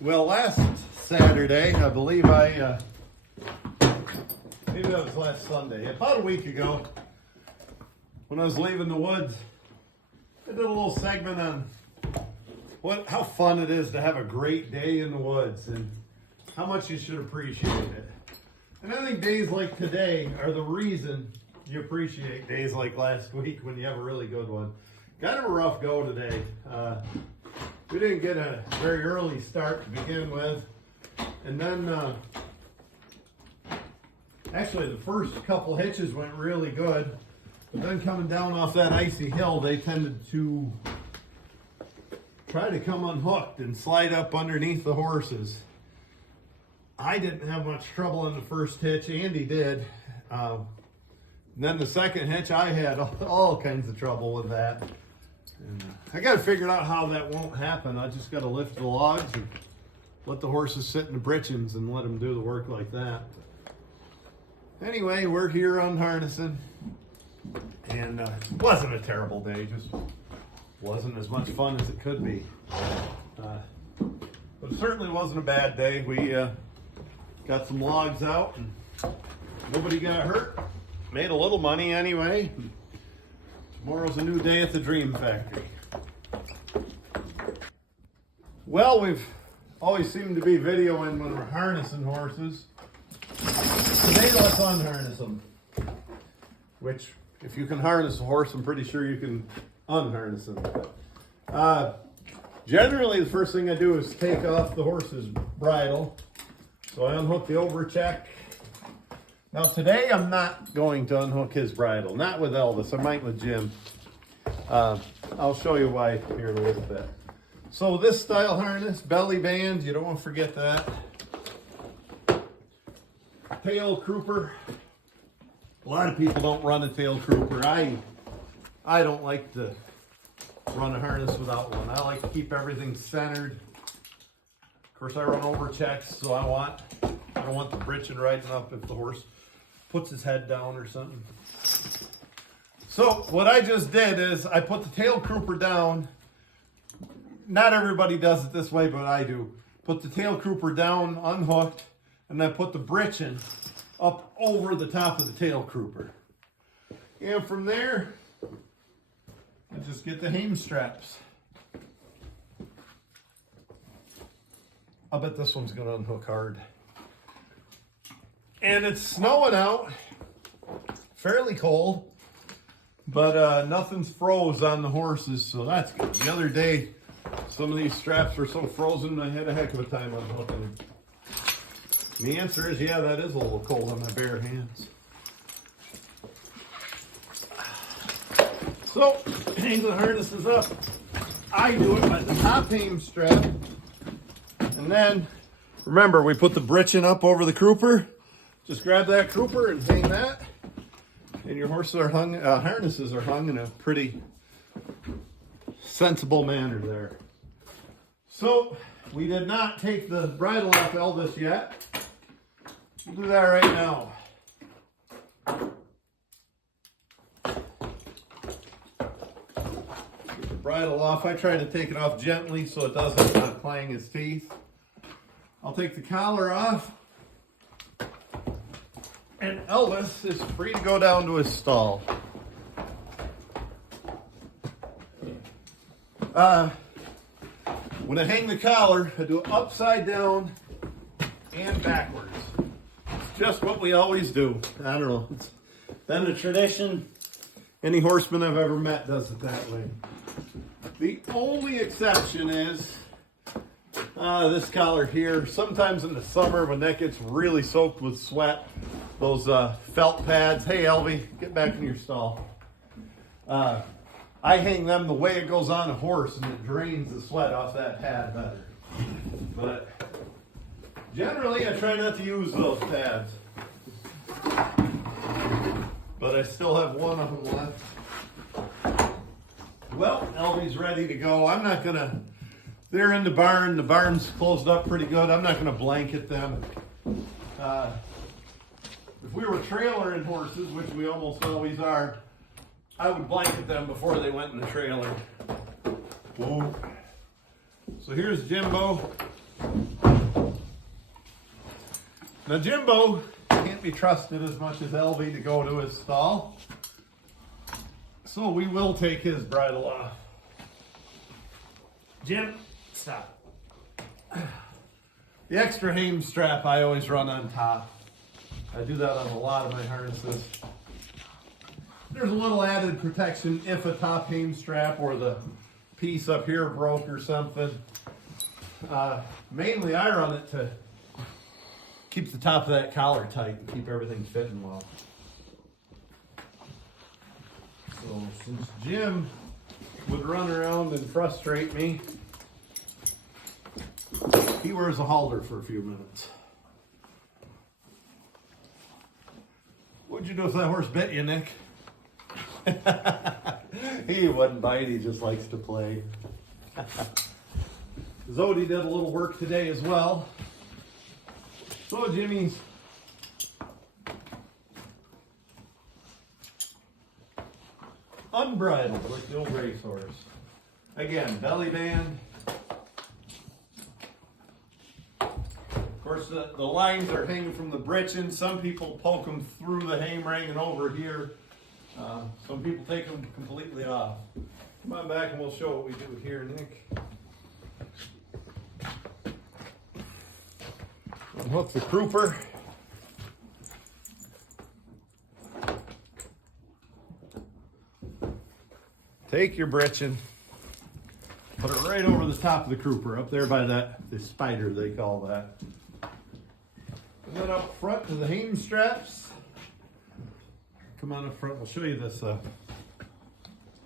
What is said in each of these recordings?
Well, last Saturday, I believe maybe that was last Sunday, about a week ago, when I was leaving the woods, I did a little segment on how fun it is to have a great day in the woods and how much you should appreciate it. And I think days like today are the reason you appreciate days like last week when you have a really good one. Kind of a rough go today. We didn't get a very early start to begin with. And then, actually the first couple hitches went really good. But then coming down off that icy hill, they tended to try to come unhooked and slide up underneath the horses. I didn't have much trouble in the first hitch. Andy did. Then the second hitch, I had all kinds of trouble with that. And I got to figure out how that won't happen. I just got to lift the logs and let the horses sit in the britchins and let them do the work like that. Anyway, we're here unharnessing. And it wasn't a terrible day, just wasn't as much fun as it could be. But it certainly wasn't a bad day. We got some logs out and nobody got hurt. Made a little money anyway. Tomorrow's a new day at the Dream Factory. Well, we've always seemed to be videoing when we're harnessing horses. Today, let's unharness them. Which, if you can harness a horse, I'm pretty sure you can unharness them. Generally, the first thing I do is take off the horse's bridle. So I unhook the overcheck. Now today I'm not going to unhook his bridle, not with Elvis, I might with Jim. I'll show you why here in a little bit. So this style harness, belly band, you don't want to forget that. Tail crooper. A lot of people don't run a tail crooper. I don't like to run a harness without one. I like to keep everything centered. Of course I run over checks, so I don't want the britchin riding up if the horse puts his head down or something. So what I just did is I put the tail crooper down. Not everybody does it this way, but I do. Put the tail crooper down, unhooked, and then put the britchin up over the top of the tail crooper. And from there, I just get the hame straps. I'll bet this one's gonna unhook hard. And it's snowing out, fairly cold, but nothing's froze on the horses, so that's good. The other day, some of these straps were so frozen, I had a heck of a time unhooking them. And the answer is, yeah, that is a little cold on my bare hands. So, hang the harnesses up. I do it by the top hame strap. And then, remember, we put the britchin up over the crooper. Just grab that crooper and hang that, and your horses are hung, harnesses are hung in a pretty sensible manner there. So, we did not take the bridle off Elvis yet. We'll do that right now. Get the bridle off. I try to take it off gently so it doesn't clang his teeth. I'll take the collar off. And Elvis is free to go down to his stall. When I hang the collar, I do it upside down and backwards. It's just what we always do. I don't know. It's been a tradition. Any horseman I've ever met does it that way. The only exception is this collar here. Sometimes in the summer when that gets really soaked with sweat, those felt pads. Hey, Elvie, get back in your stall. I hang them the way it goes on a horse, and it drains the sweat off that pad better. But generally, I try not to use those pads. But I still have one of them left. Well, Elvie's ready to go. I'm not gonna. They're in the barn. The barn's closed up pretty good. I'm not gonna blanket them. If we were trailering horses, which we almost always are, I would blanket them before they went in the trailer. Whoa. So here's Jimbo. Now Jimbo can't be trusted as much as Elvie to go to his stall. So we will take his bridle off. Jim, stop. The extra hame strap I always run on top. I do that on a lot of my harnesses. There's a little added protection if a top hame strap or the piece up here broke or something. Mainly I run it to keep the top of that collar tight and keep everything fitting well. So since Jim would run around and frustrate me, he wears a halter for a few minutes. What'd you do if that horse bit you, Nick? He wouldn't bite, he just likes to play. Zodi did a little work today as well. So Jimmy's unbridled like the old racehorse. Again, belly band. Of course, the lines are hanging from the britchin. Some people poke them through the hame ring and over here. Some people take them completely off. Come on back and we'll show what we do here, Nick. Unhook the crooper. Take your britchin, put it right over the top of the crooper, up there by the spider, they call that. And then up front to the hame straps. Come on up front, we'll show you this, the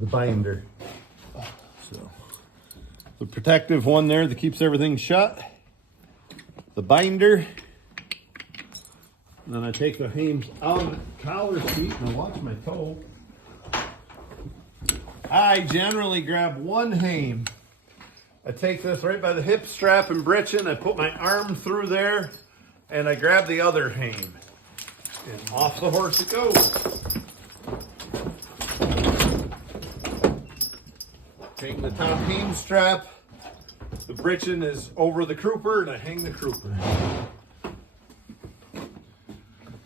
binder. So, the protective one there that keeps everything shut. The binder. And then I take the hames out of the collar seat, and I watch my toe. I generally grab one hame. I take this right by the hip strap and britchin. I put my arm through there, and I grab the other hame. And off the horse it goes. Taking the top hame strap, the britchin is over the crooper, and I hang the crooper.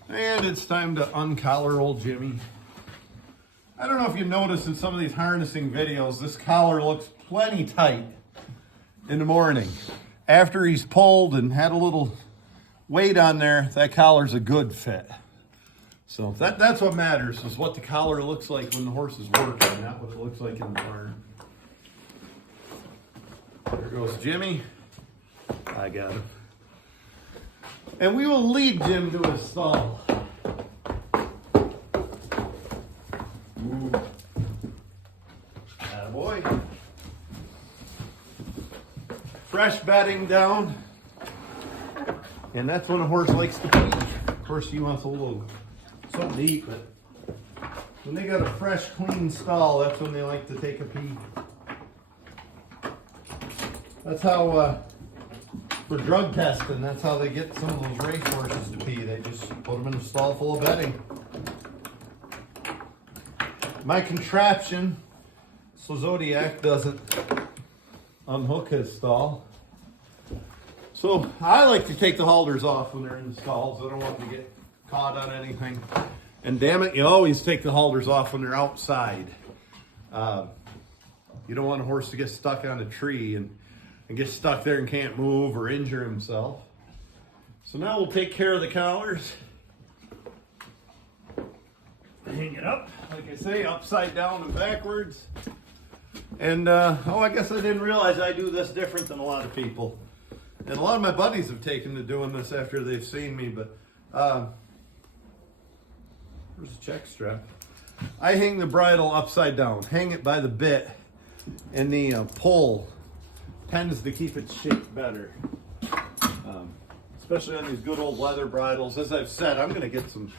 And it's time to uncollar old Jimmy. I don't know if you noticed in some of these harnessing videos, this collar looks plenty tight in the morning. After he's pulled and had a little weight on there, that collar's a good fit. So that's what matters, is what the collar looks like when the horse is working, not what it looks like in the barn. There goes Jimmy. I got him. And we will lead Jim to his stall. Boy. Fresh bedding down. And that's when a horse likes to pee. Of course, he wants a little something to eat, but when they got a fresh, clean stall, that's when they like to take a pee. That's how, for drug testing, that's how they get some of those race horses to pee. They just put them in a stall full of bedding. My contraption, so Zodiac doesn't unhook his stall. So I like to take the halters off when they're in the stalls. I don't want them to get caught on anything. And damn it, you always take the halters off when they're outside. You don't want a horse to get stuck on a tree and get stuck there and can't move or injure himself. So now we'll take care of the collars. Hang it up, like I say, upside down and backwards. And, I guess I didn't realize I do this different than a lot of people. And a lot of my buddies have taken to doing this after they've seen me, but, where's the check strap? I hang the bridle upside down, hang it by the bit, and the pull tends to keep it shaped better. Especially on these good old leather bridles. As I've said, I'm going to get some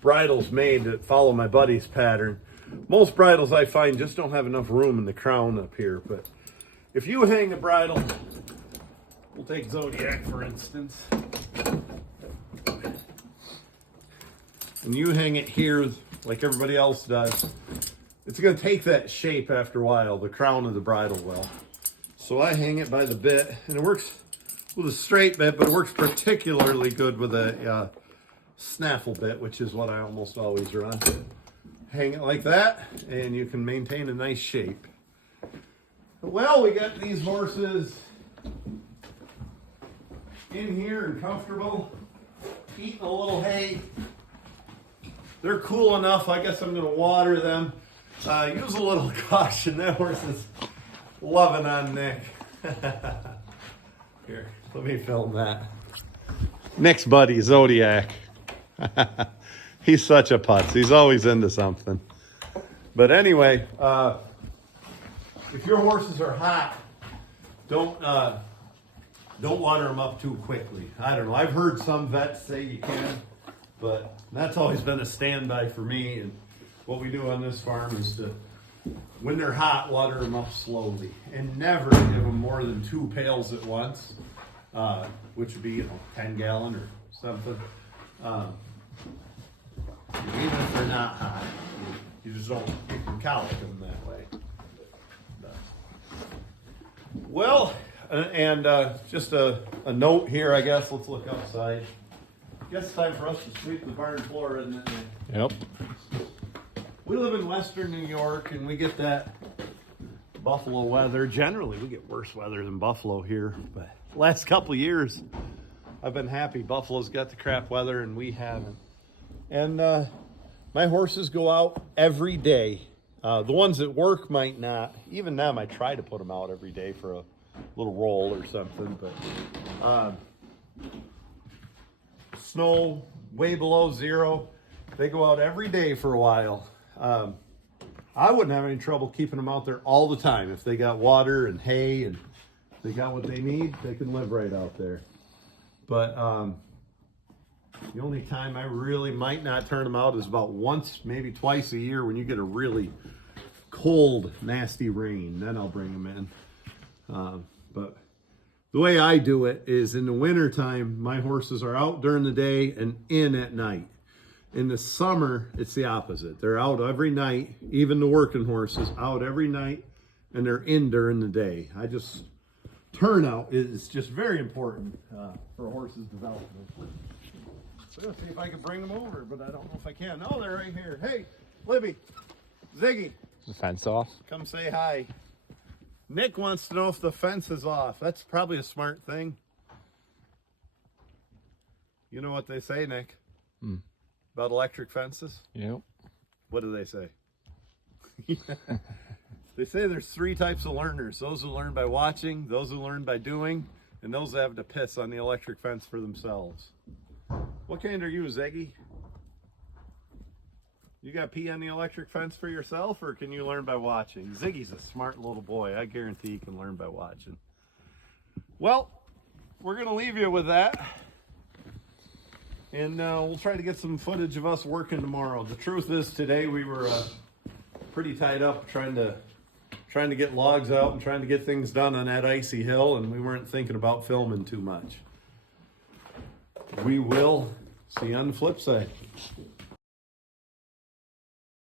bridles made that follow my buddy's pattern. Most bridles I find just don't have enough room in the crown up here, but if you hang a bridle, we'll take Zodiac for instance, and you hang it here like everybody else does, it's going to take that shape after a while, the crown of the bridle will. So I hang it by the bit, and it works with a straight bit, but it works particularly good with a snaffle bit, which is what I almost always run. Hang it like that, and you can maintain a nice shape. Well, we got these horses in here and comfortable, eating a little hay. They're cool enough. I guess I'm going to water them. Use a little caution. That horse is loving on Nick. Here, let me film that. Nick's buddy, Zodiac. He's such a putz. He's always into something. But anyway, if your horses are hot, don't water them up too quickly. I don't know. I've heard some vets say you can, but that's always been a standby for me. And what we do on this farm is to, when they're hot, water them up slowly, and never give them more than 2 pails at once, which would be 10 gallon or something. Even if they're not hot, you just don't, you can colic them that way. Well, and just a note here, I guess. Let's look outside. I guess it's time for us to sweep the barn floor, isn't it? Yep. We live in Western New York, and we get that Buffalo weather. Generally, we get worse weather than Buffalo here. But the last couple of years, I've been happy. Buffalo's got the crap weather, and we haven't. And my horses go out every day. The ones that work might not. Even them, I try to put them out every day for a little roll or something. But snow way below 0. They go out every day for a while. I wouldn't have any trouble keeping them out there all the time. If they got water and hay and they got what they need, they can live right out there. But the only time I really might not turn them out is about once, maybe twice a year when you get a really cold, nasty rain. Then I'll bring them in. But the way I do it is in the wintertime, my horses are out during the day and in at night. In the summer, it's the opposite. They're out every night, even the working horses, out every night, and they're in during the day. Turnout is just very important for a horse's development. So let's see if I can bring them over, but I don't know if I can. No, they're right here. Hey, Libby, Ziggy. The fence off? Come say hi. Nick wants to know if the fence is off. That's probably a smart thing. You know what they say, Nick? About electric fences? Yep. What do they say? They say there's 3 types of learners. Those who learn by watching, those who learn by doing, and those that have to piss on the electric fence for themselves. What kind are you, Zeggy? You got pee on the electric fence for yourself, or can you learn by watching? Ziggy's a smart little boy. I guarantee he can learn by watching. Well, we're going to leave you with that. And we'll try to get some footage of us working tomorrow. The truth is, today we were pretty tied up trying to get logs out and trying to get things done on that icy hill, and we weren't thinking about filming too much. We will see you on the flip side.